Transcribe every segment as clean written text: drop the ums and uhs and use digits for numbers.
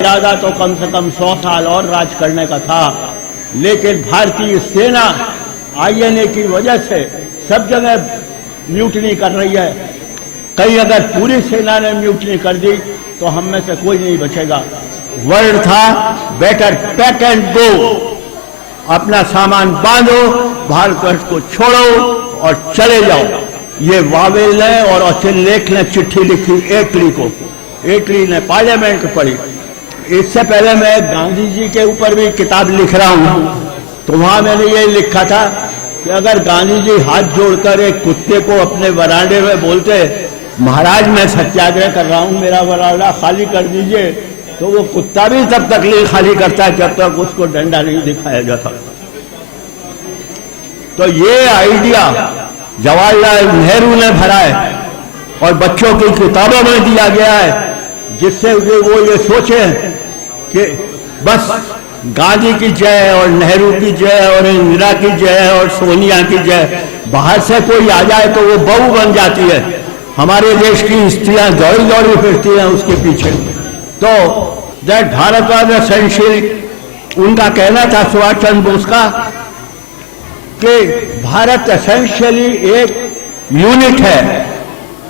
इरादा तो कम से कम 100 साल और राज करने का था, लेकिन भारतीय सेना आईएनए की वजह से सब जगह म्यूटनी कर रही है। कहीं अगर पूरी सेना ने म्यूटनी कर दी तो हम में से कोई नहीं बचेगा। वर्ड था बेटर पैक एंड गो, अपना सामान बांधो, भारतवर्ष को छोड़ो और चले जाओ। ये वावेल ने और अचिलेख ने चिट्ठी लिखी एटली को, एटली ने पार्लियामेंट को पढ़ी। इससे पहले मैं गांधी जी के ऊपर भी किताब लिख रहा हूं, तो वहां मैंने ये लिखा था कि अगर गांधी जी हाथ जोड़कर एक कुत्ते को अपने वरांडे में बोलते महाराज मैं सत्याग्रह कर रहा हूं, मेरा वरांडा खाली कर दीजिए, तो वो कुत्ता भी तब तक नहीं खाली करता है जब तक उसको डंडा नहीं दिखाया जाता। तो ये आइडिया जवाहरलाल नेहरू ने भरा है और बच्चों की किताबों में दिया गया है, जिससे वो ये सोचे कि बस गांधी की जय और नेहरू की जय और इंदिरा की जय और सोनिया की जय, बाहर से कोई आ जाए तो वो बहू बन जाती है। हमारे देश की स्त्रियां दौड़ी दौड़ी फिरती हैं उसके पीछे। तो दैट भारत वाज एसेंशियल, उनका कहना था सुभाष चंद्र बोस का कि भारत एसेंशियली एक यूनिट है,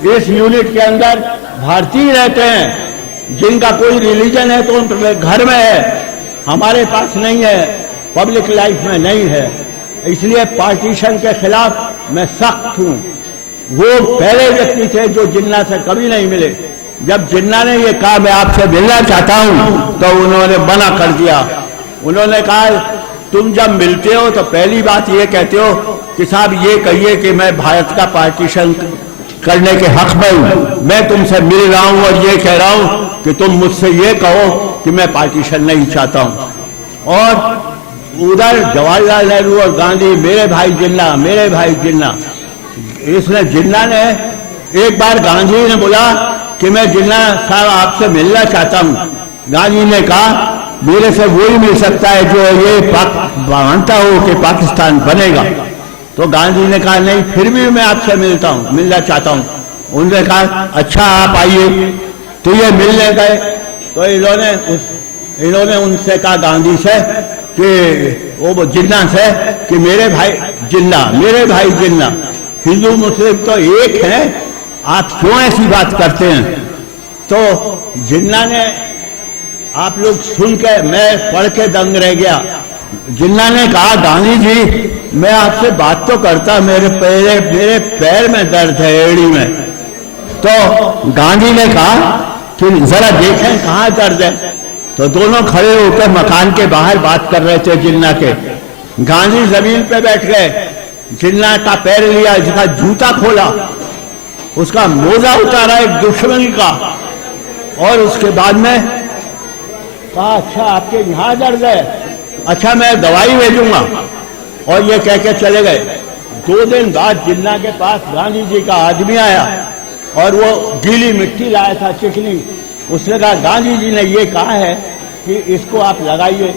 इस यूनिट के अंदर भारतीय रहते हैं, जिनका कोई रिलीजन है तो उनके घर में है, हमारे पास नहीं है, पब्लिक लाइफ में नहीं है। इसलिए पार्टीशन के खिलाफ मैं सख्त हूं। वो पहले व्यक्ति थे जो जिन्ना से कभी नहीं मिले। जब जिन्ना ने ये कहा मैं आपसे मिलना चाहता हूं तो उन्होंने मना कर दिया। उन्होंने कहा तुम जब मिलते हो तो पहली बात ये कहते हो कि साहब ये कहिए कि मैं भारत का पार्टीशन करने के हक में हूं, मैं तुमसे मिल रहा हूं और ये कह रहा हूं कि तुम मुझसे ये कहो कि मैं पार्टीशन नहीं चाहता हूं। और उधर जवाहरलाल नेहरू और गांधी मेरे भाई जिन्ना, इसने जिन्ना ने एक बार गांधी ने बोला कि मैं जिन्ना साहब आपसे मिलना चाहता हूं। गांधी ने कहा मेरे से वही मिल सकता है जो ये मानता हो कि पाकिस्तान बनेगा। तो गांधी ने कहा नहीं, फिर भी मैं आपसे मिलना चाहता हूं। उन्होंने कहा अच्छा आप आइए। तो ये मिलने गए तो इन्होंने उनसे कहा गांधी से कि वो जिन्ना से कि मेरे भाई जिन्ना, हिंदू मुस्लिम तो एक है, आप क्यों ऐसी बात करते हैं। तो जिन्ना ने, आप लोग सुन के मैं पढ़ के दंग रह गया। जिन्ना ने कहा गांधी जी मैं आपसे बात तो करता, मेरे पैर में दर्द है, एड़ी में। तो गांधी ने कहा कि जरा देखें कहाँ दर्द है। तो दोनों खड़े होकर मकान के बाहर बात कर रहे थे जिन्ना के। गांधी जमीन पे बैठ गए, जिन्ना का पैर लिया, जिसका जूता खोला, उसका मोजा उतारा एक दुश्मन का, और उसके बाद में कहा अच्छा आपके यहाँ दर्द है, अच्छा मैं दवाई भेजूंगा, और ये कह के चले गए। 2 दिन बाद जिन्ना के पास गांधी जी का आदमी आया और वो गीली मिट्टी लाया था, चिकनी। उसने कहा गांधी जी ने ये कहा है कि इसको आप लगाइए।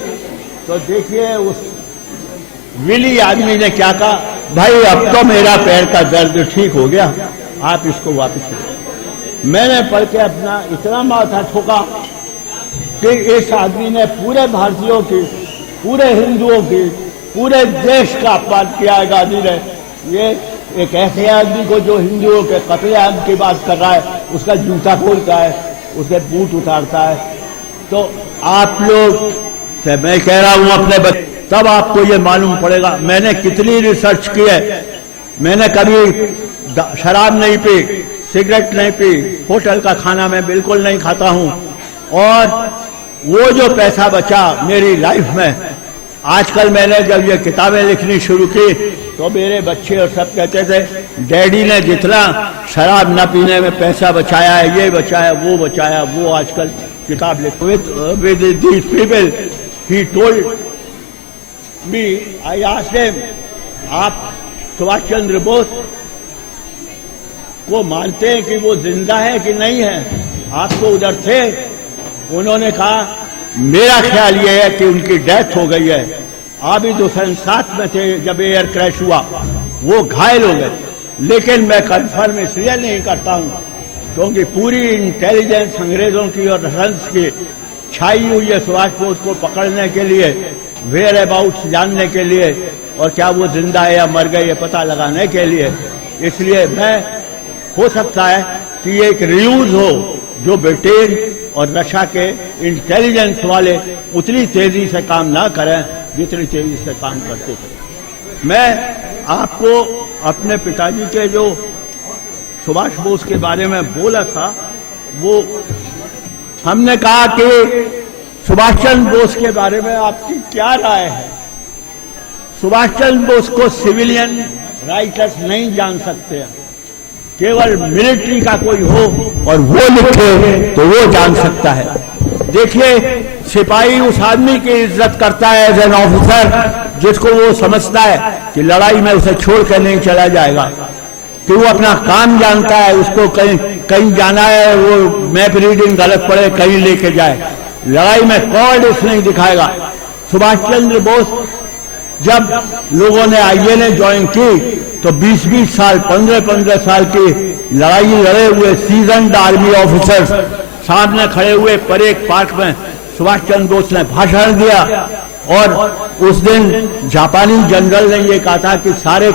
तो देखिए उस विली आदमी ने क्या कहा, भाई अब तो मेरा पैर का दर्द ठीक हो गया, आप इसको वापस लो। मैंने पढ़ के अपना इतना माथा ठोका कि इस आदमी ने पूरे भारतीयों की, पूरे हिंदुओं की, पूरे देश का अपमान किया है। गांधी ने ये एक ऐसे आदमी को जो हिंदुओं के कत्लेआम की बात कर रहा है, उसका जूता खोलता है, उसके बूट उतारता है। तो आप लोग से मैं कह रहा हूं अपने बच्चे, तब आपको ये मालूम पड़ेगा। मैंने कितनी रिसर्च की है, मैंने कभी शराब नहीं पी, सिगरेट नहीं पी, होटल का खाना मैं बिल्कुल नहीं खाता हूं। और वो जो पैसा बचा मेरी लाइफ में, आजकल मैंने जब ये किताबें लिखनी शुरू की तो मेरे बच्चे और सब कहते थे डैडी ने जितना शराब न पीने में पैसा बचाया है, ये बचाया, वो बचाया, वो आजकल किताब लिख with these people he told me, I asked him आप सुभाष चंद्र बोस को मानते हैं कि वो जिंदा है कि नहीं है, आपको उधर थे। उन्होंने कहा मेरा ख्याल ये है कि उनकी डेथ हो गई है। आप ही 2007 में थे जब एयर क्रैश हुआ, वो घायल हो गए। लेकिन मैं कन्फर्म इसलिए नहीं करता हूं क्योंकि पूरी इंटेलिजेंस अंग्रेजों की और फ्रांस की छाई हुई है सुभाष बोस को पकड़ने के लिए, वेयर अबाउट जानने के लिए, और क्या वो जिंदा है या मर गए ये पता लगाने के लिए। इसलिए हो सकता है कि ये एक रियूज हो जो ब्रिटेन और रशिया के इंटेलिजेंस वाले उतनी तेजी से काम ना करें जितनी तेजी से काम करते थे। मैं आपको अपने पिताजी के जो सुभाष बोस के बारे में बोला था, वो हमने कहा कि सुभाष चंद्र बोस के बारे में आपकी क्या राय है। सुभाष चंद्र बोस को सिविलियन राइटर्स नहीं जान सकते हैं, केवल मिलिट्री का कोई हो और वो लिखे तो वो जान सकता है। देखिए, सिपाही उस आदमी की इज्जत करता है एज एन ऑफिसर जिसको वो समझता है कि लड़ाई में उसे छोड़ कर नहीं चला जाएगा, कि वो अपना काम जानता है, उसको कहीं जाना है, वो मैप रीडिंग गलत पड़े कहीं लेके जाए, लड़ाई में कॉर्डिस नहीं दिखाएगा। सुभाष चंद्र बोस जब लोगों ने आईएनए ज्वाइन की तो 20-20 साल 15-15 साल की लड़ाई लड़े हुए सीजन्ड आर्मी ऑफिसर्स सामने खड़े हुए परेड पार्क में सुभाष चंद्र बोस ने भाषण दिया, और उस दिन जापानी जनरल ने ये कहा था कि सारे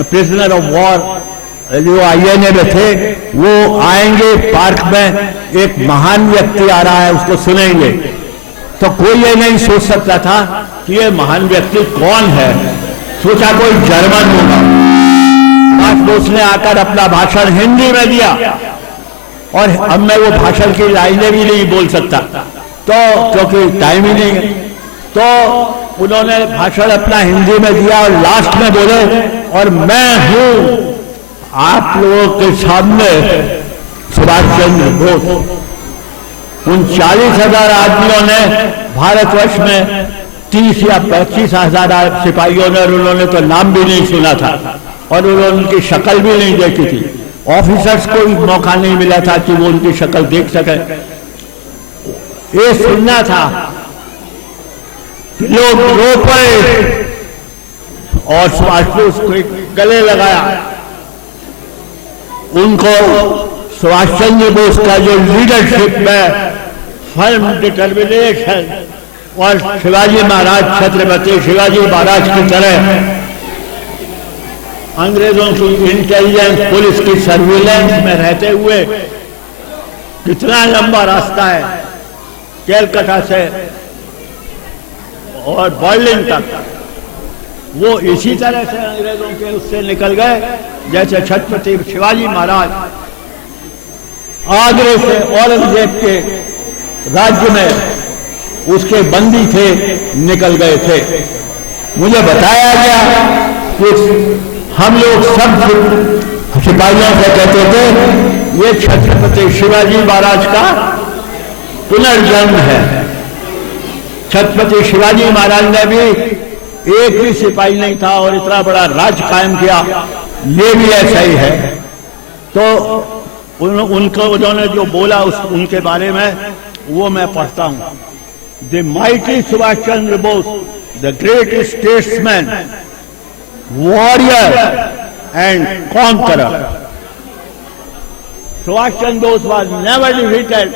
प्रिजनर ऑफ वॉर जो आईएनए में थे वो आएंगे पार्क में, एक महान व्यक्ति आ रहा है उसको सुनेंगे। तो कोई ये नहीं सोच सकता था कि ये महान व्यक्ति कौन है, सोचा कोई जर्मन होगा। सुभाष बोस ने आकर अपना भाषण हिंदी में दिया, और अब मैं वो भाषण की लाइनें भी नहीं बोल सकता तो क्योंकि टाइम ही नहीं है, तो उन्होंने भाषण अपना हिंदी में दिया और लास्ट में बोले, और मैं हूं आप लोगों के सामने सुभाष चंद्र बोस। उन 40,000 आदमियों ने भारतवर्ष में 30 या 25,000 सिपाहियों ने, और उन्होंने तो नाम भी नहीं सुना था और उन्होंने उनकी शक्ल भी नहीं देखी थी। ऑफिसर्स को भी मौका नहीं मिला था कि वो उनकी शक्ल देख सके। ये सुनना था कि लोग रो पड़े और सुभाष बोस को गले लगाया। उनको सुभाष चंद्र बोस का जो लीडरशिप में फर्म डिटर्मिनेशन, और शिवाजी महाराज, छत्रपति शिवाजी महाराज की तरह अंग्रेजों की इंटेलिजेंस पुलिस की सर्विलेंस में रहते हुए कितना लंबा रास्ता है कैलकाटा से और बर्लिन तक, वो इसी तरह से अंग्रेजों के उससे निकल गए जैसे छत्रपति शिवाजी महाराज आगरे से औरंगजेब के राज्य में उसके बंदी थे, निकल गए थे। मुझे बताया गया कि हम लोग सब सिपाहियों से कहते थे ये छत्रपति शिवाजी महाराज का पुनर्जन्म है। छत्रपति शिवाजी महाराज ने भी एक भी सिपाही नहीं था और इतना बड़ा राज कायम किया, ये भी ऐसा ही है। तो उनको उन्होंने जो बोला उनके बारे में वो मैं पढ़ता हूं। The mighty Subhash Chandra Bose, the great statesman, warrior and conqueror. Subhas Chandra Bose was never defeated.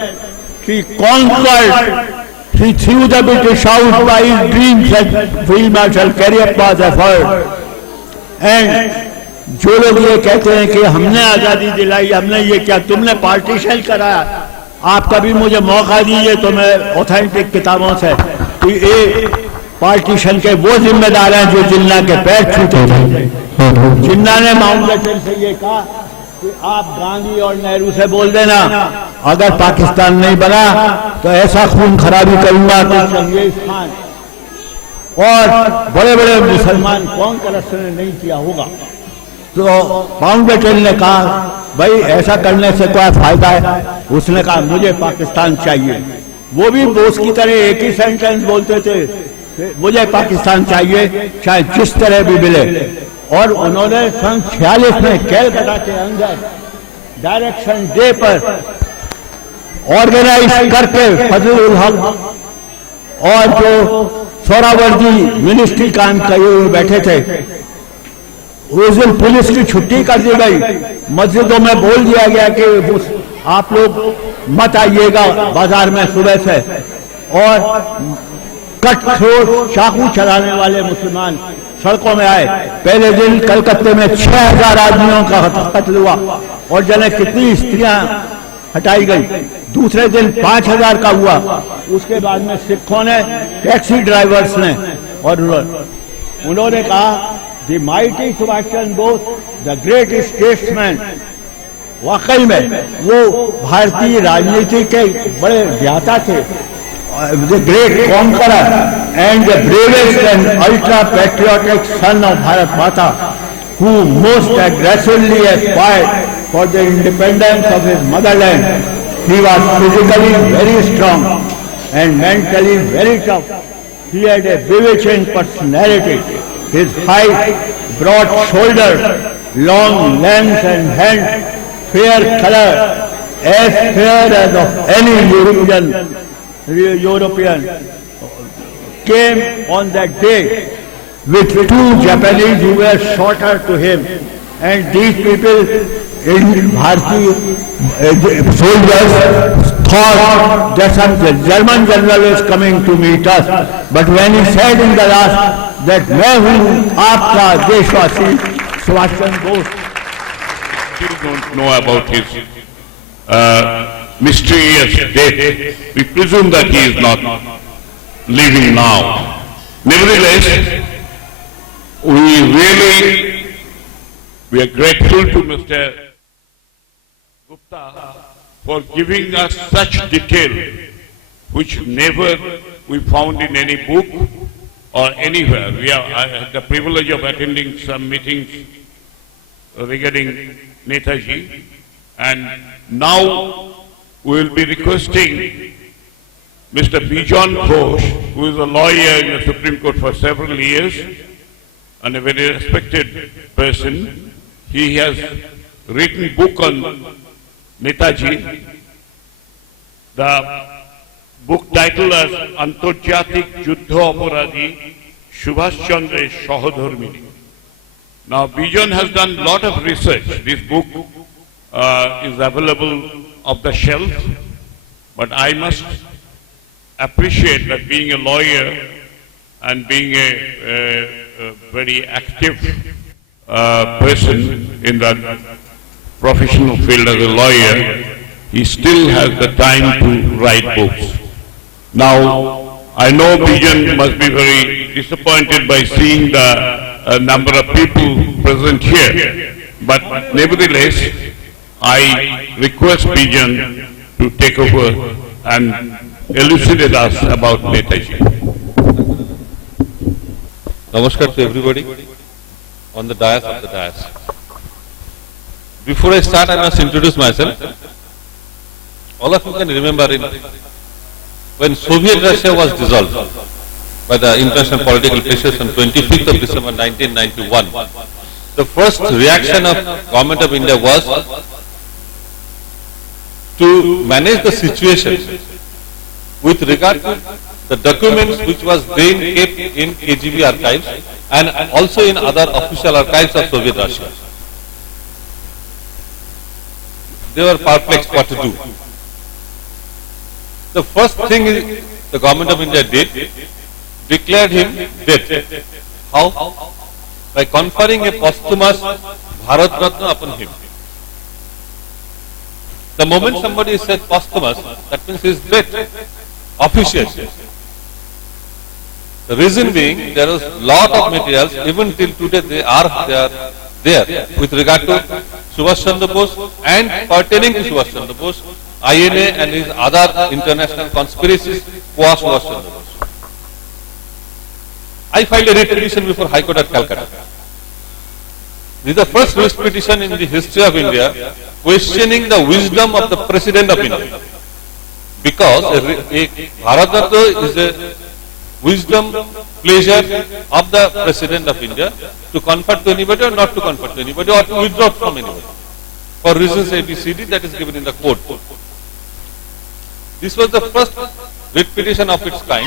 He conquered. He threw the British out by his dreams and Field Marshal Cariappa was effort. And जो लोग ये कहते हैं कि हमने आजादी दिलाई, हमने ये क्या, तुमने पार्टीशन कराया, आप कभी मुझे मौका दीजिए तो मैं ऑथेंटिक किताबों से कि ये पार्टीशन के वो जिम्मेदार हैं जो जिन्ना के पैर छूटे थे। जिन्ना ने माउंटबेटन से ये कहा कि आप गांधी और नेहरू से बोल देना अगर पाकिस्तान नहीं बना तो ऐसा खून खराबी करूंगा कि चंगेज खान और बड़े बड़े मुसलमान कौन करप्शन ने नहीं किया होगा। तो माउंटबेटन ने कहा भाई ऐसा करने से क्या फायदा है। उसने कहा मुझे पाकिस्तान चाहिए। वो भी बोस की तरह एक ही सेंटेंस बोलते थे, मुझे पाकिस्तान चाहिए चाहे जिस तरह भी मिले। और उन्होंने सन 46 में कैलकाटा के अंदर डायरेक्शन डे पर ऑर्गेनाइज करके फजलुल हक और जो सोहरावर्दी मिनिस्ट्री काम किए हुए बैठे थे, उस दिन पुलिस की छुट्टी कर दी गई। मस्जिदों में बोल दिया गया कि आप लोग मत आइएगा बाजार में सुबह से, और कट थ्रोट चाकू चलाने वाले मुसलमान सड़कों में आए। पहले दिन कलकत्ते में 6000 आदमियों का कत्ल हुआ और जाने कितनी स्त्रियां हटाई गई। दूसरे दिन 5000 का हुआ। उसके बाद में सिखों ने, टैक्सी ड्राइवर्स ने, और उन्होंने कहा the mighty Subhash Chandra Bose, the great statesman. वाकई में वो भारतीय राजनीति के बड़े ज्ञाता थे, the great conqueror and the bravest and ultra patriotic son of Bharat माता, who most aggressively aspired for the independence of his motherland. He was physically very strong and mentally very tough. He had a bewitching personality. His height, broad shoulders, long legs and hands, fair color, as fair as of any European, came on that day with two Japanese who were shorter to him, and these people in Bharati soldiers thought that some German general is coming to meet us. But when he said in the last that मैं हूँ आपका देशवासी Subhash Chandra Bose, still don't know about his mysterious death. We presume that he is not living now. Nevertheless, we are grateful to Mr. Gupta for giving us such detail which never we found in any book or anywhere. I had the privilege of attending some meetings regarding Netaji, and now we will be requesting Mr. Bibhas Mondal, who is a lawyer in the Supreme Court for several years and a very respected person. He has written a book on Netaji. The book titled as Antarjatik Juddha Aparadhi Subhas Chandra Sahodharmini. Now Bibhas has done a lot of research. This book is available off the shelf, but I must appreciate that being a lawyer and being a very active person in that professional field as a lawyer, he still has the time to write books. Now, I know Bibhas must be very disappointed by seeing the number of people present here, but nevertheless, I request Bibhas to take over and elucidate us about Netaji. Namaskar to everybody on the dais of the dais. Before I start, I must introduce myself. All of you can remember when Soviet Russia was dissolved by the international political pressures on 25th of December 1991, the first reaction of Government of India was to manage the situation with regard to the documents which was being kept in KGB archives and also in other official archives of Soviet Russia. They were perplexed what to do. The first thing the Government of India did, declared him dead. How? By conferring a posthumous Bharat Ratna upon him. The moment somebody said posthumous, that means he is dead, officially. The reason being, there is lot of materials, even till today they are there with regard to Subhas Chandra Bose and pertaining to Subhas Chandra Bose, INA and his other international conspiracies for Subhas Chandra Bose. I filed a writ petition before High Court at Calcutta. This is the first writ petition in the history of India questioning the wisdom of the President of India. Because a Bharat Ratna is a wisdom, pleasure of the President of India to confer to anybody or not to confer to anybody or to withdraw from anybody. For reasons ABCD that is given in the court. This was the first writ petition of its kind.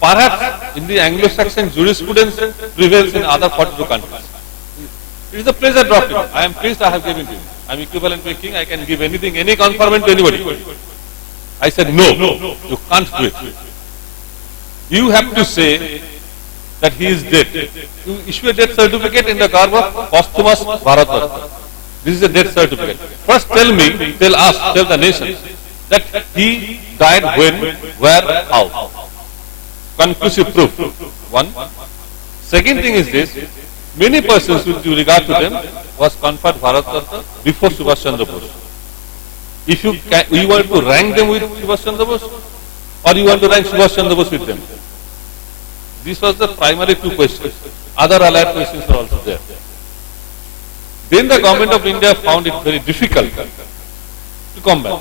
Perhaps in the Anglo-Saxon jurisprudence prevails in other 42 countries. It is a pleasure document. I am pleased I have given to you. I'm equivalent to a king, I can give anything, any conferment to anybody. I said, no, you can't do it. You have to say that he is dead. You issue a death certificate in the garb of posthumous Bharat Ratna. This is a death certificate. First tell me, tell us, tell the nation that he died when, where, how. Conclusive proof. One. Second thing is this, many persons with regard to them was conferred Bharat Ratna before Subhas Chandra Bose. If you want to rank them with Subhas Chandra Bose, or you want to rank Subhas Chandra Bose with them. These was the primary two questions. Other allied questions are also there. Then the government of India found it very difficult to combat.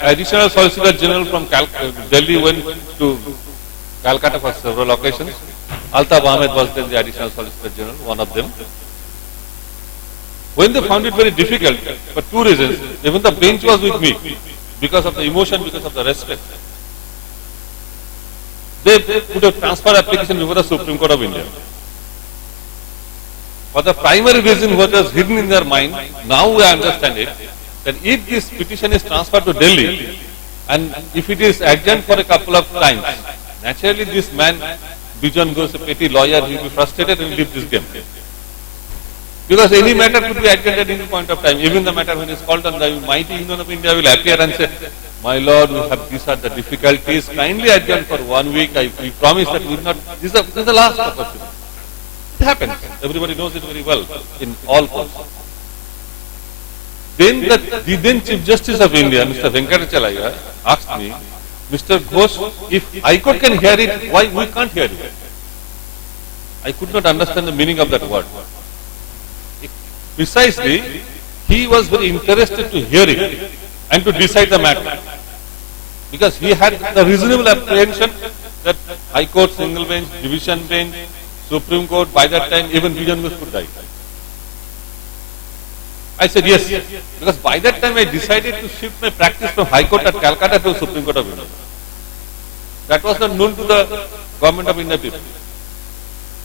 Additional Solicitor General from Delhi went to Calcutta for several occasions. Altaf Ahmed was then the Additional Solicitor General, one of them. When they found it very difficult, for two reasons, even the bench was with me, because of the emotion, because of the respect. They put a transfer application before the Supreme Court of India. For the primary reason what was hidden in their mind, now we understand it, that if this petition is transferred to Delhi, and if it is adjourned for a couple of times, naturally this man, Bijan Ghosh, a petty lawyer, he will be frustrated and leave this game. Because any matter could be adjourned at any point of time. Even the matter when it is called on, the mighty Union of India will appear and say, my lord, we have, these are the difficulties, kindly adjourn for 1 week, we promise that we will not, this is the last opportunity. It happens, everybody knows it very well in all courts. Then the then Chief Justice of India, Mr. Venkatachalaya, asked me, Mr. Ghosh, if High Court can hear it, why we can't hear it? I could not understand the meaning of that word. Precisely, he was very interested to hear it and to decide the matter. Because he had the reasonable apprehension that High Court, single bench, division bench, Supreme Court, by that time even Bijan Ghosh could die. I said yes, because by that time I decided to shift my practice from High Court at Calcutta to Supreme Court of India. That was not known to the Government of India people.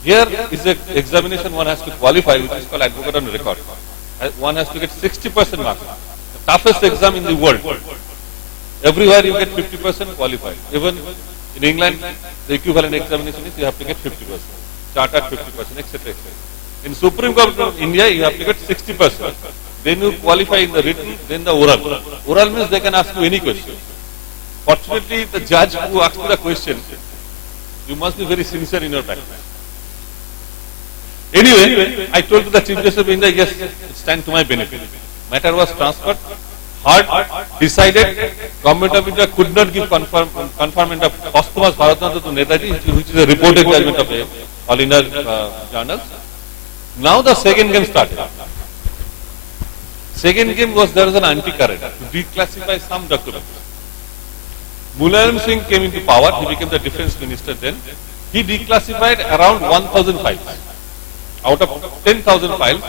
Here is an examination one has to qualify, which is called advocate on record. One has to get 60% marks. The toughest exam in the world. Everywhere you get 50% qualified. Even in England, the equivalent examination is you have to get 50%. Chartered 50%, etc. etc. In Supreme Court of India, you have to get 60%. Then you qualify in the written, then the oral. Oral means they can ask you any question. Fortunately, the judge who asks you the question, you must be very sincere in your practice. Anyway, I told to the Chief Justice of India, yes, it's time to my benefit. Matter was transferred, heard, decided, Government of India could not give conferment of posthumous Bharat Ratna to Netaji, which is a reported judgment of all India journals. Now the second game started. Second game was there was an anti-current to declassify some documents. Mulayam Singh came into power, he became the defense minister then. He declassified around 1,000 files. Out of 10,000 files,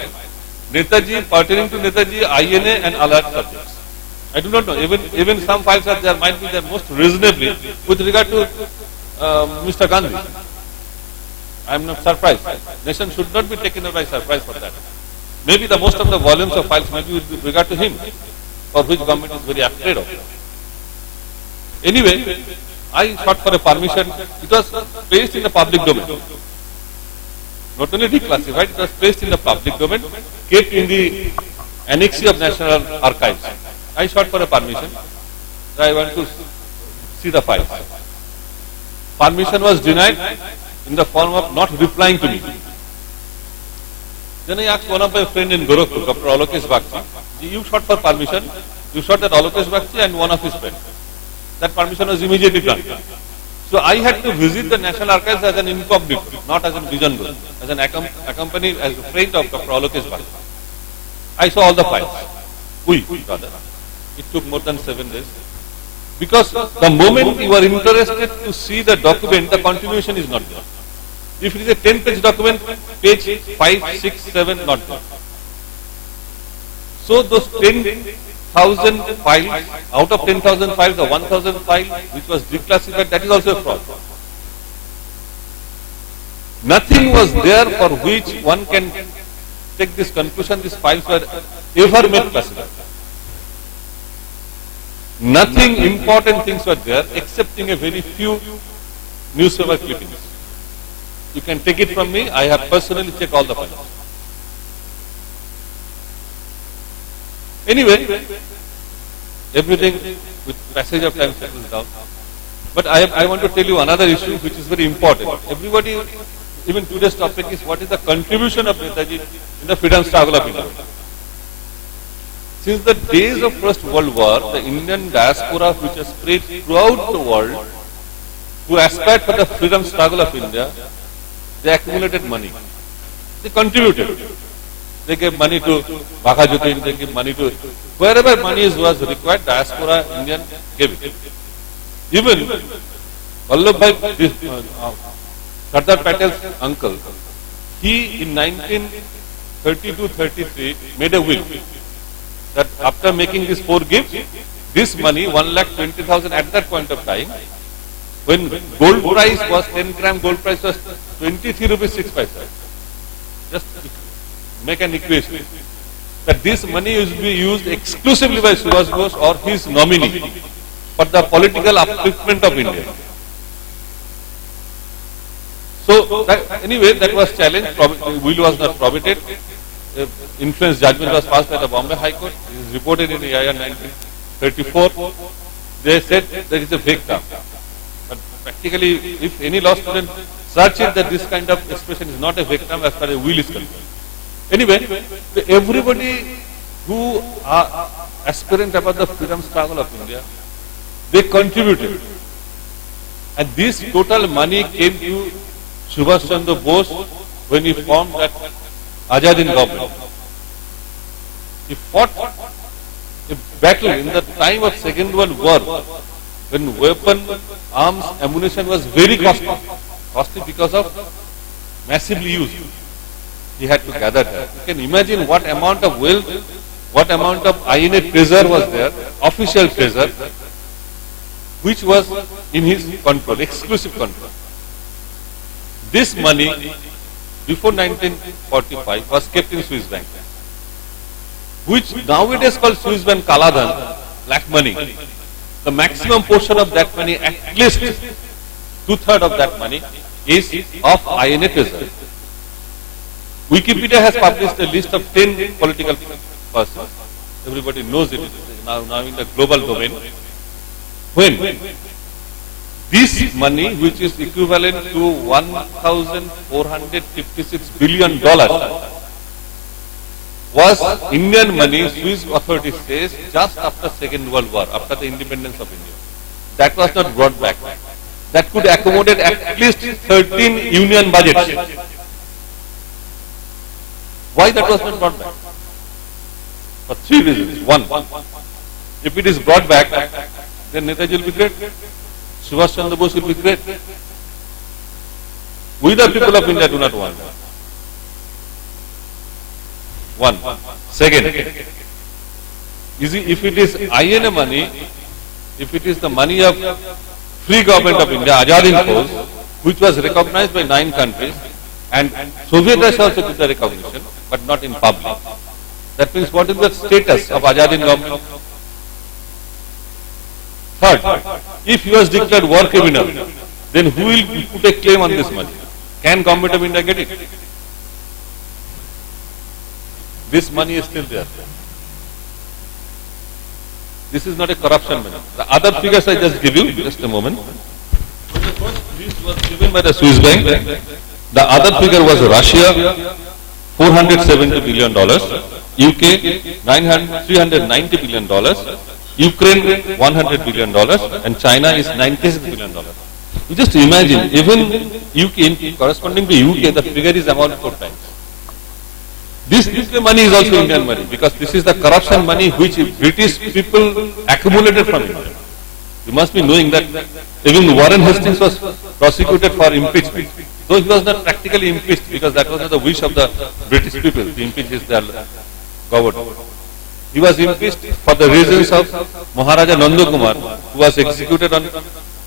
Netaji, pertaining to Netaji, INA and allied subjects. I do not know, even some files are there, might be there most reasonably with regard to Mr. Gandhi. I am not surprised. Nation should not be taken by surprise for that. Maybe the most of the volumes of files may be with regard to him, for which government is very afraid of. Anyway, I sought for a permission. It was placed in the public domain. Not only declassified, it was placed in the public domain, kept in the annexure of National Archives. I sought for a permission. I want to see the files. Permission was denied in the form of not replying to me. Then I asked one of my friends in Gorakhpur, Dr. Alokesh Bagchi, you sought for permission, you sought that Alokesh Bagchi and one of his friends. That permission was immediately granted. So I had to visit the National Archives as an incognito, not as a Bijan Ghosh, as an accompanied as a friend of Dr. Alokesh Bagchi. I saw all the files. Rather. It took more than 7 days. Because the moment you are interested to see the document, the continuation is not there. If it is a 10-page document, page 5, 6, 7, not there. So those 10,000 files, out of 10,000 files, the 1,000 file which was declassified, that is also a fraud. Nothing was there for which one can take this conclusion, these files were ever made possible. Nothing important things were there excepting a very few newspaper clippings. You can take it from me, I have personally checked all the files. Anyway, everything with passage of time settles down. But I want to tell you another issue which is very important. Everybody, even today's topic is what is the contribution of Netaji in the freedom struggle of India. Since the days of First World War, the Indian diaspora which has spread throughout the world, who aspired for the freedom struggle of India, they accumulated money. They contributed. They gave money to Bhakajutin, they gave money to wherever money was required, diaspora Indian gave it. Even Vallabhbhai, Sardar Patel's uncle, he in 1932-33 made a will that after making these 4 gifts, this money, 1,20,000 at that point of time, when gold price was 10 gram gold price was 23 rupees 6 paisa. Just make an equation that this money is to be used exclusively by Subhas Bose or his nominee for the political upliftment of India. So anyway, that was challenged. Will was not probated. Influence judgment was passed by the Bombay High Court. It is reported in the year 1934. They said there is a vague term. But practically, if any law student searches that this kind of expression is not a vague term as far as will is concerned. Anyway, everybody who are aspirant about the freedom struggle of India, they contributed. And this total money came to Subhas Chandra Bose when he formed that Azadin government. He fought a battle in the time of Second World War when weapon, arms, ammunition was very costly. Costly because of massively used. He had to gather that. You can imagine what amount of wealth, what amount of INA treasure was there, official treasure, which was in his control, exclusive control. This money, before 1945, was kept in Swiss bank, which nowadays called Swiss bank Kaladhan, black money. The maximum portion of that money, at least 2/3 of that money, is of INA treasure. Wikipedia has published a list of 10 political persons. Everybody knows it now in the global domain. When this money, which is equivalent to $1,456 billion, was Indian money, Swiss authorities says, just after Second World War, after the independence of India. That was not brought back. That could accommodate at least 13 union budgets. Why that was not brought back? For 3 reasons. One, if it is brought back, then Netaji will be great. Subhas Chandra Bose will be great. We the people of India do not want that. One. Second, if it is INA money, if it is the money of free government of India, Azadin Force, which was recognized by 9 countries, and Soviet Russia also took the recognition, but not in public. That means what is the status of Azadin government? Third, if he was declared war criminal, then who will put a claim on this money? Can government of India get it? This money is still there. This is not a corruption money. The other figures I just give you, just a moment. When the first list was given by the Swiss bank, the other figure was Russia, $470 billion, UK, $390 billion, Ukraine, $100 billion, and China is $96 billion. You just imagine, even UK, corresponding to UK, the figure is about 4 times. This money is also Indian money, because this is the corruption money which British people accumulated from India. You must be knowing that even Warren Hastings was prosecuted for impeachment. Though he was not practically impeached, because that was not the wish of the British people to impeach their government. He was impeached for the reasons of Maharaja Nanda Kumar, who was executed on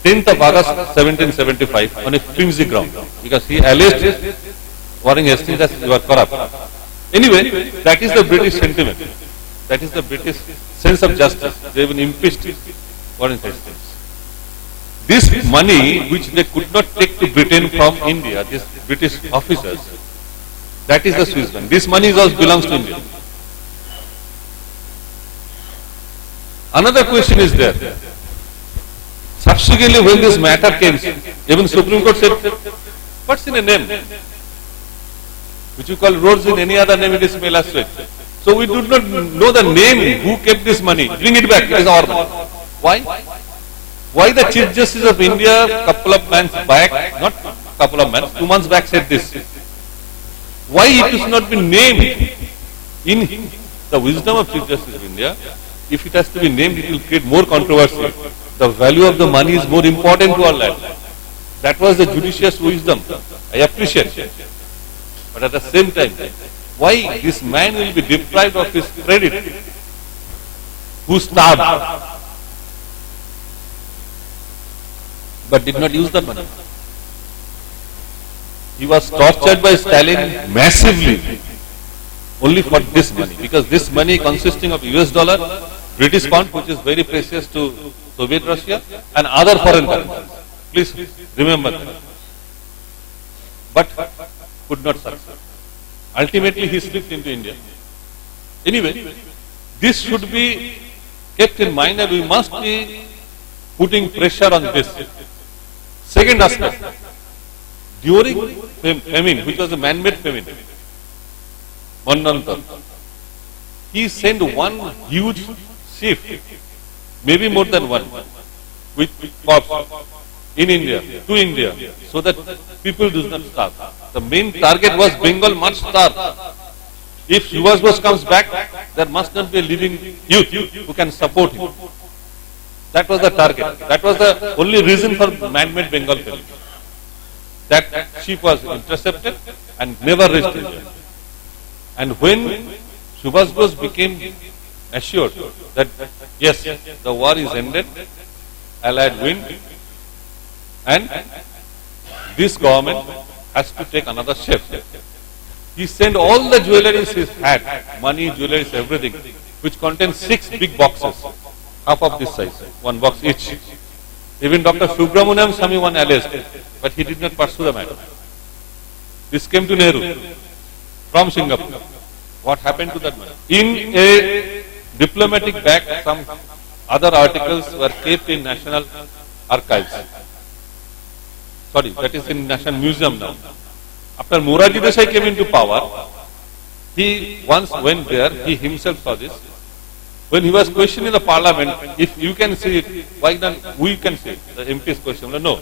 10th of August 1775 on a flimsy ground, because he alleged Warren Hastings that he was corrupt. Anyway, that is the British sentiment. That is the British sense of justice. They even impeached foreign Hastings. This money which they could not take to Britain from India, these British officers, that is the Swiss bank. This money also belongs to India. Another question is there. Subsequently, when this matter came, even Supreme Court said, what's in a name? Which you call roads in any other name, it is smell as sweat. So we do not know the name, who kept this money. Bring it back, it is our money. Why? Why the Chief Justice of India, couple of months back, not couple of months, 2 months back said this. Why it has not been named in the wisdom of Chief Justice of India? If it has to be named, it will create more controversy. The value of the money is more important to our land. That was the judicious wisdom. I appreciate it. But at the same time, why this man will be deprived of his credit? Who starved but did not use the money? He was tortured by Stalin massively only for this money, because this money consisting of US dollar, British pound, which is very precious to Soviet Russia, and other foreign currencies. Please remember that. But could not succeed. Ultimately he slipped into India. Anyway, this should be kept in mind, and we must be putting pressure on this. Second aspect, during famine, which was a man-made famine, Mandir, he sent one huge ship, maybe more than one, with crops in India, to India, so that people do not starve. The main target was Bengal must starve. If Subhas Bose comes back, there must not be a living youth who can support him. That was the target. That was the only reason for man-made Bengal famine. That ship was intercepted and never reached India. And when Subhas Bose became assured that yes, the war is ended, Allied win, and this government has to take another step, he sent all the jewelries he had, money, jewelries, everything, which contains 6 big boxes, half of this size, 1 box each. Even Dr. Subramaniam Swamy one alleged, but he did not pursue the matter. This came to Nehru from Singapore. What happened to that money? In a diplomatic bag, some other articles were kept in National Archives. Sorry, that is in National Museum now. After Morarji Desai came into power, he once went there, he himself saw this. When he was questioning the parliament, if you can see it, why not we can see it? The MPs questioned, no,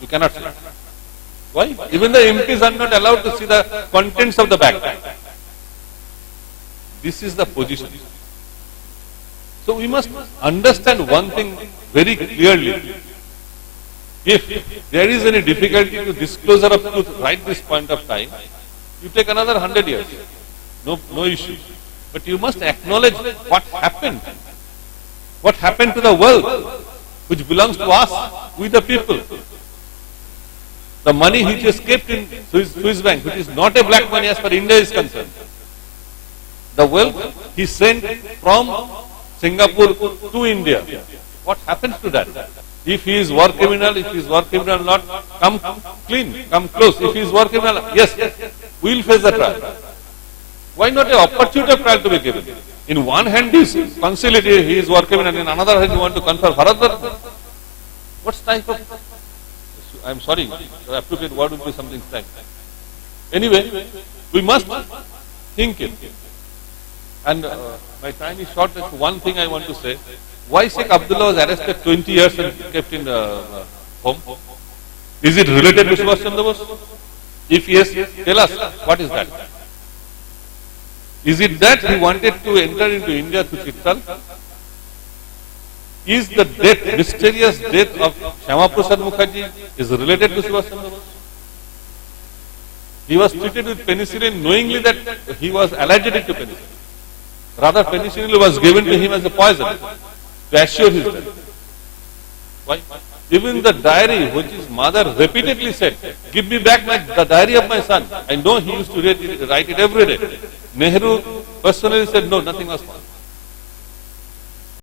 you cannot see it. Why? Even the MPs are not allowed to see the contents of the bag. This is the position. So we must understand one thing very clearly. If there is any difficulty to disclosure of truth right this point of time, you take another 100 years. No issue. But you must acknowledge what happened. What happened to the world, which belongs to us, we the people. The money which is kept in Swiss bank, which is not a black money as far as India is concerned. The wealth he sent from Singapore to India. What happens to that? If he is war criminal, if he is war criminal not, come clean, come close. If he is war criminal, yes, we will face the trial. Why not an opportunity of trial to be given? In one hand he is conciliatory, he is war criminal, in another hand you want to confer Bharat. What type of, I am sorry, the appropriate word would be something like that. Anyway, we must think it. And my time is short, that's one thing I want to say. Why Sheikh Abdullah was arrested 20 years and kept in home? Is it related to Subhas Chandra Bose? If yes, tell us, what is that? Is it that he wanted to enter into India through Chittaranjan? Is the death, mysterious death of Shyama Prasad Mukherjee is related to Subhas Chandra Bose? He was treated with penicillin knowingly that he was allergic to penicillin. Rather, penicillin was given to him as a poison to assure his death. Why? Even the diary which his mother repeatedly said, give me back the diary of my son. I know he used to write it every day. Nehru personally said, no, nothing was found.